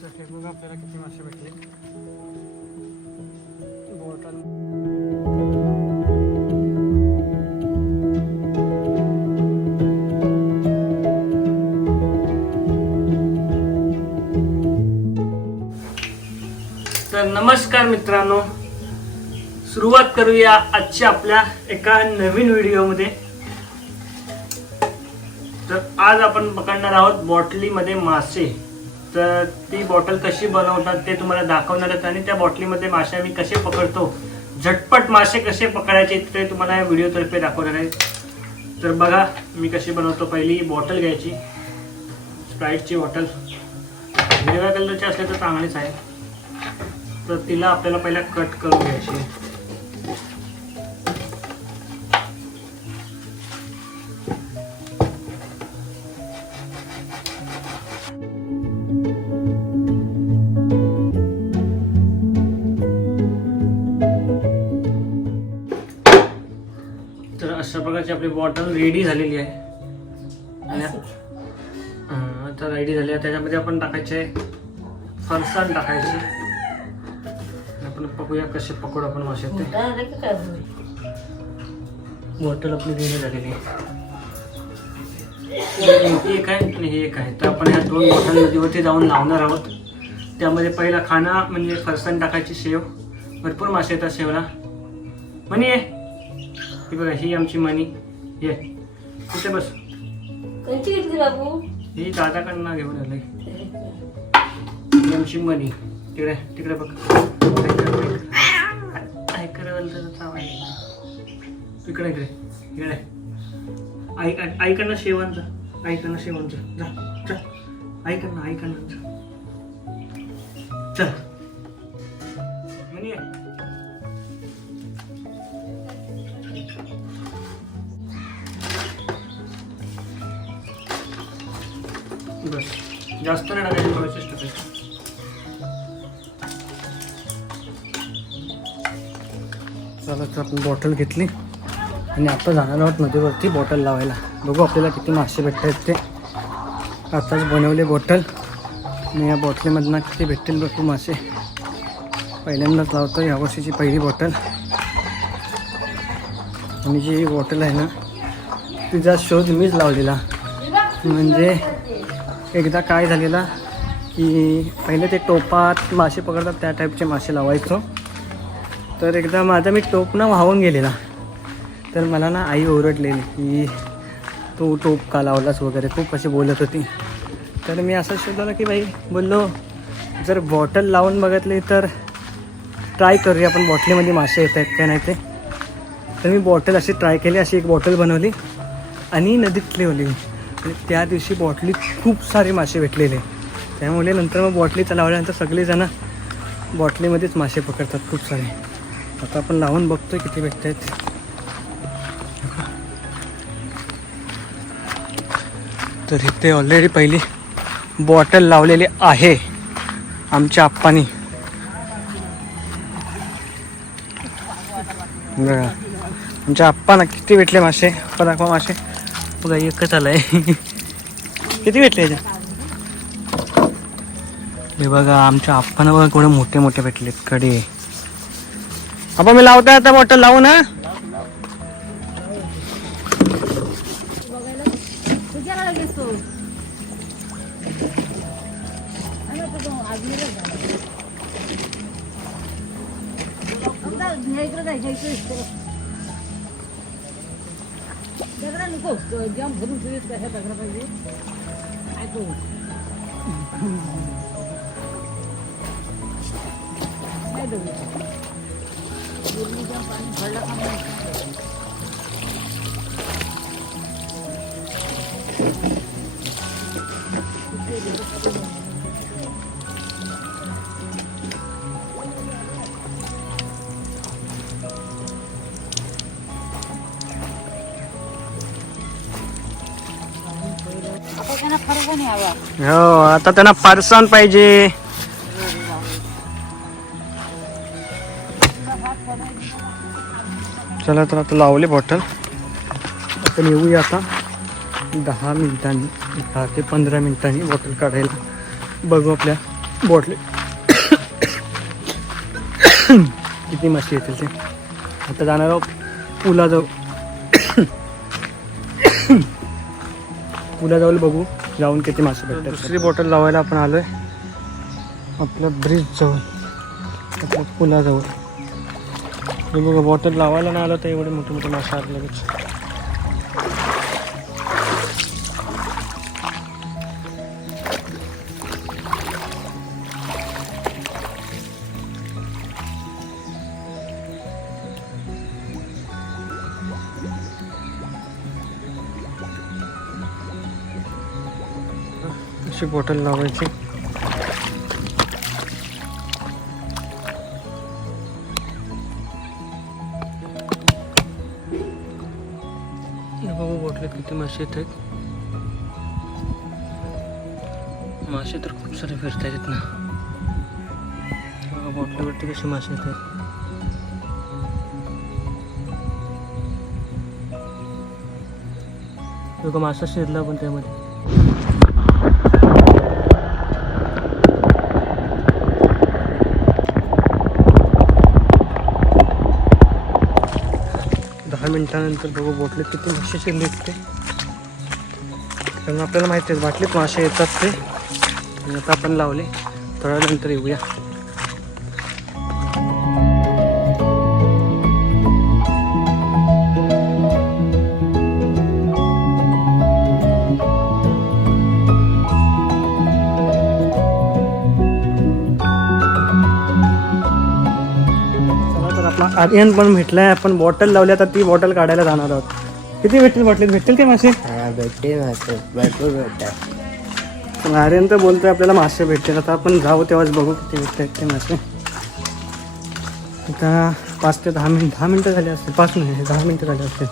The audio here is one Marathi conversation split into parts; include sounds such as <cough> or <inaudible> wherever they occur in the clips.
तर हे बघा आपल्याला किती मासे भेटले बॉटल तर नमस्कार मित्रांनो. सुरुवात करूया आजच्या आपल्या एका नवीन व्हिडिओमध्ये. तर आज आपण पकडणार आहोत बॉटलीमध्ये मासे. तर ती बॉटल कशी बनवतात ते तुम्हाला दाखवणार आहेत आणि त्या बॉटलीमध्ये मासे आम्ही कसे पकडतो. झटपट मासे कसे पकडायचे ते तुम्हाला या व्हिडिओतर्फे दाखवणार आहे. तर बघा मी कशी बनवतो पहिली बॉटल घ्यायची. स्प्राईटची बॉटल हिरव्या कलरची असले तर चांगलीच आहे. तर तिला आपल्याला पहिला कट करून घ्यायची बॉटल रेडी झालेली आहे. आणि आता रेडी झाली आहे. त्याच्यामध्ये आपण टाकायचे फरसाण टाकायचे. आपण बघूया कसे पकडू आपण मासे ते बॉटल आपली रेडी झालेली आहे. ही एक आहे आणि ही एक आहे. तर आपण ह्या दोन बॉटल नदीवरती जाऊन लावणार आहोत. त्यामध्ये पहिला खाना म्हणजे फरसाण टाकायची शेव. भरपूर मासे येतात शेवला. मनी आहे. ही बघा ही आमची मनी. ये कुठे बस. कंची घेतली बाबू? ही दादाकडनं घेऊन आलंय. आमची मनी. तिकडे तिकडे बघ. ऐकर इकडे इकडे इकडे. आई आईकडनं शेवांचं आईकडनं शेवांचं जा चल आईकडनं जा. चल. जास्त नाही टाकायचं थोडंसंच टाकायचं चला तर आपण बॉटल घेतली. आणि आता जाणार आहोत नदीवरती बॉटल लावायला. बघू आपल्याला किती मासे भेटतात ते. आताच बनवले बॉटल आणि या बॉटलीमधनं किती भेटतील भरपूर मासे. पहिल्यांदाच लावतो या वर्षीची पहिली बॉटल आणि जी बॉटल आहे ना तिचा शोध मीच लावलेला. म्हणजे एकदा काय झालेला की पहिले ते टोपात मासे पकडतात त्या टाईपचे मासे लावायचो. तर एकदा माझा मी टोप ना वाहून गेलेला. तर मला ना आई ओरडलेली की तू टोप का लावलास वगैरे खूप अशी बोलत होती. तर मी असं शोधलं की बाई बोललो जर बॉटल लावून बघितली तर ट्राय करूया आपण बॉटलीमध्ये मासे येत आहेत काय नाही ते. तर मी बॉटल अशी ट्राय केली अशी एक बॉटल बनवली आणि नदीत ठेवली. आणि त्या दिवशी बॉटलीत खूप सारे मासे भेटलेले. त्यामुळे नंतर मग बॉटली लावल्यानंतर सगळेजण बॉटलीमध्येच मासे पकडतात खूप सारे. आता आपण लावून बघतोय किती भेटत आहेत तर इथे ऑलरेडी पहिली बॉटल लावलेली आहे आमच्या आप्पानी. आमच्या आप्पाना किती भेटले मासे? दाखवा मासे. बघा एकच आलाय. किती भेटले याच्या हे बघा आमच्या आप्पानं बघा केवढे मोठे मोठे भेटलेत. कडे आपण मी लावतोय आता बॉटल लावू ना तुझ्याकडे जाम भरून ठेवीस का ह्या पाहिजे काय करू काय दगड जाम पाणी भरलं का हो आता त्यांना फारसान पाहिजे. चला तर आता लावले बॉटल आपण येऊया आता. दहा मिनिटांनी दहा ते पंधरा मिनिटांनी बॉटल काढायला. बघू आपल्या बॉटले <coughs> किती मस्ती येतील ते. आता जाणार आहोत पुला जाऊ पुला जाऊन बघू जाऊन किती मासे भेटतात. दुसरी बॉटल लावायला आपण आलोय. आपल्या ब्रिज जवळ. आपल्या पुलाजवळ. हे बघा बॉटल लावायला नाही आलं तर एवढे मोठे मोठे मासे आले लगेच. अशी बॉटल लावायची. बघू बॉटलीत किती मासे येत आहेत. मासे तर खूप सारे फिरत आहेत ना. बघा बॉटलीवरती कसे मासे येत आहेत. बघा मासा शिरला पण त्यामध्ये. दहा मिनटानंतर बघू बोटलीत किती माशाचे निघते कारण आपल्याला माहिती आहे बाटलीत मासे येतात ते. आता आपण लावले. थोड्या नंतर येऊया. आर्यन पण भेटलाय आपण बॉटल लावली आता ती बॉटल काढायला जाणार आहोत. किती भेटतील बॉटलीत भेटतील ते मासे? हा भेटते ते भरपूर भेटतात. पण आर्यन तर बोलतोय आपल्याला मासे भेटतील. आता आपण जाऊ तेव्हाच बघू किती भेटत आहेत ते मासे. आता पाच ते दहा मिनिट दहा मिनटं झाली असतील. पाच नाही दहा मिनटं झाली असतील.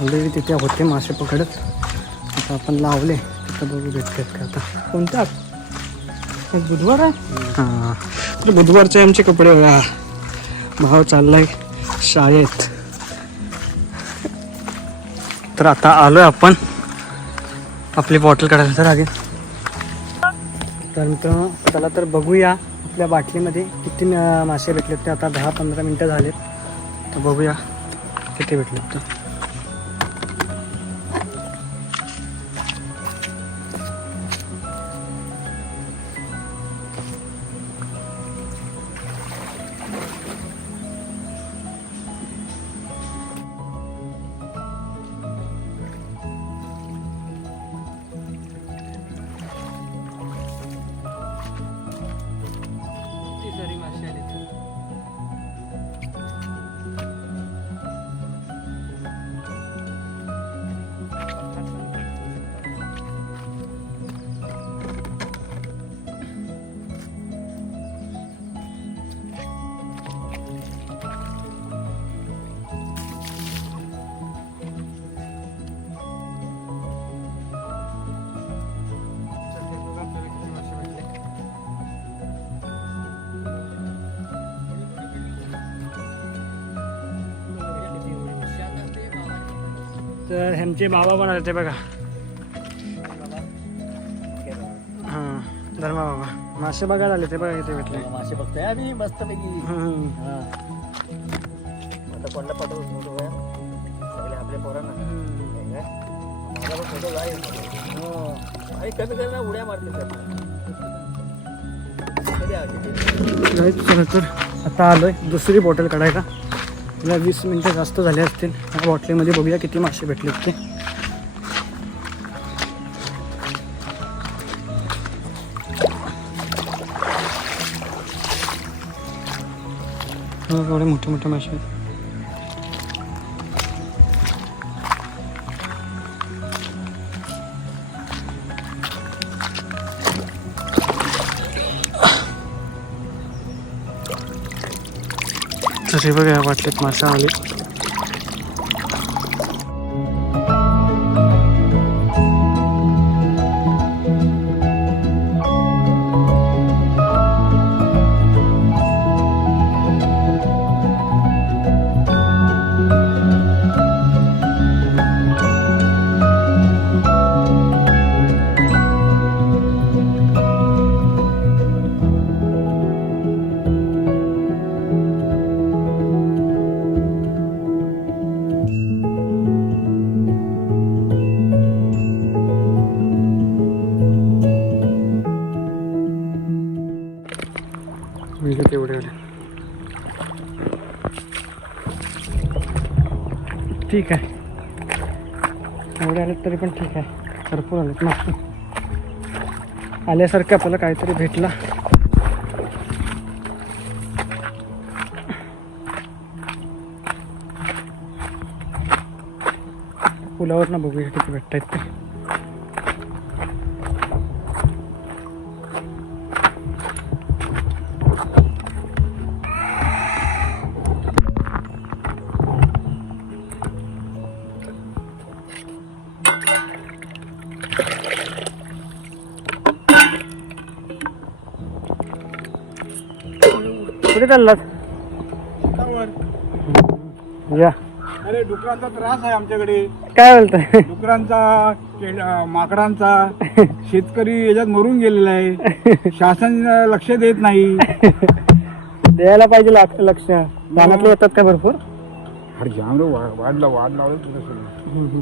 ऑलरेडी तिथे होते मासे पकडत. आता आपण लावले. तिथं बघू भेटतात का आता. कोणत्या आज बुधवार आहे? हां. तर बुधवारचे आमचे कपडे बघा. भाव चाललाय शाळेत. तर आता आलोय आपण. आपली बॉटल काढायला तर आगे. तर मित्रांनो चला तर बघूया आपल्या बाटलीमध्ये किती मासे भेटलेत ते. आता दहा पंधरा मिनटं झालेत. तर बघूया किती भेटलेत तर. तर ह्यांचे बाबा पण आले ते बघा. हां धर्मा बाबा. मासे बघायला आले ते बघा इथे भेटले. मासे बघतोय आम्ही मस्त पैकी. हा. आता कोणाला पाठवू फोटो सगळे आपल्या पोरांना. हे. फोटो जाईल हो. आणि कमी कर ना उड्या मारते तर. आता आलोय. दुसरी बॉटल काढायला. तुला वीस मिनटं जास्त झाले असतील या बॉटलीमध्ये बघूया किती मासे भेटले ते. हो, एवढे मोठे मोठे मासे आहेत. हे बघा या मासा आले. ठीक आहे. एवढे आले तरी पण ठीक आहे. भरपूर आलेत मस्त आल्यासारखं आपल्याला काहीतरी भेटला. पुलावर ना बघूया किती भेटतायत ते. कुठे चाललात? या. अरे डुकरांचा त्रास आहे आमच्याकडे. काय बोलताय? डुकरांचा माकडांचा शेतकरी याच्यात मरून गेलेला आहे. शासन अं, लक्ष देत नाही. द्यायला पाहिजे लक्ष. रानातले येतात का भरपूर? अरे जाम रे वा- वाढला वाढ लावलं तुझं सगळं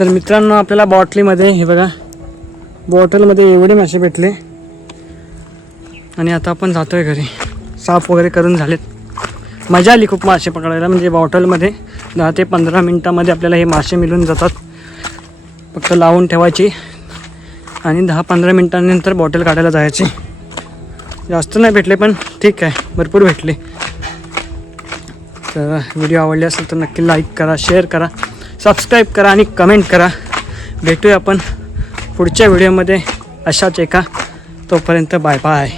तर मित्रांनो आपल्याला बॉटलीमध्ये हे बघा बॉटलमध्ये एवढे मासे भेटले. आणि आता आपण जातो आहे घरी. साफ वगैरे करून झालेत. मजा आली खूप मासे पकडायला म्हणजे बॉटलमध्ये दहा ते पंधरा मिनटामध्ये आपल्याला हे मासे मिळून जातात. फक्त लावून ठेवायची. आणि दहा पंधरा मिनटांनंतर बॉटल काढायला जायची. जास्त नाही भेटले पण ठीक आहे भरपूर भेटले. तर व्हिडिओ आवडले असेल तर नक्की लाईक करा शेअर करा. सबस्क्राईब करा आणि कमेंट करा. भेटूया आपण पुढच्या व्हिडिओमध्ये अशाच एका. तोपर्यंत बाय बाय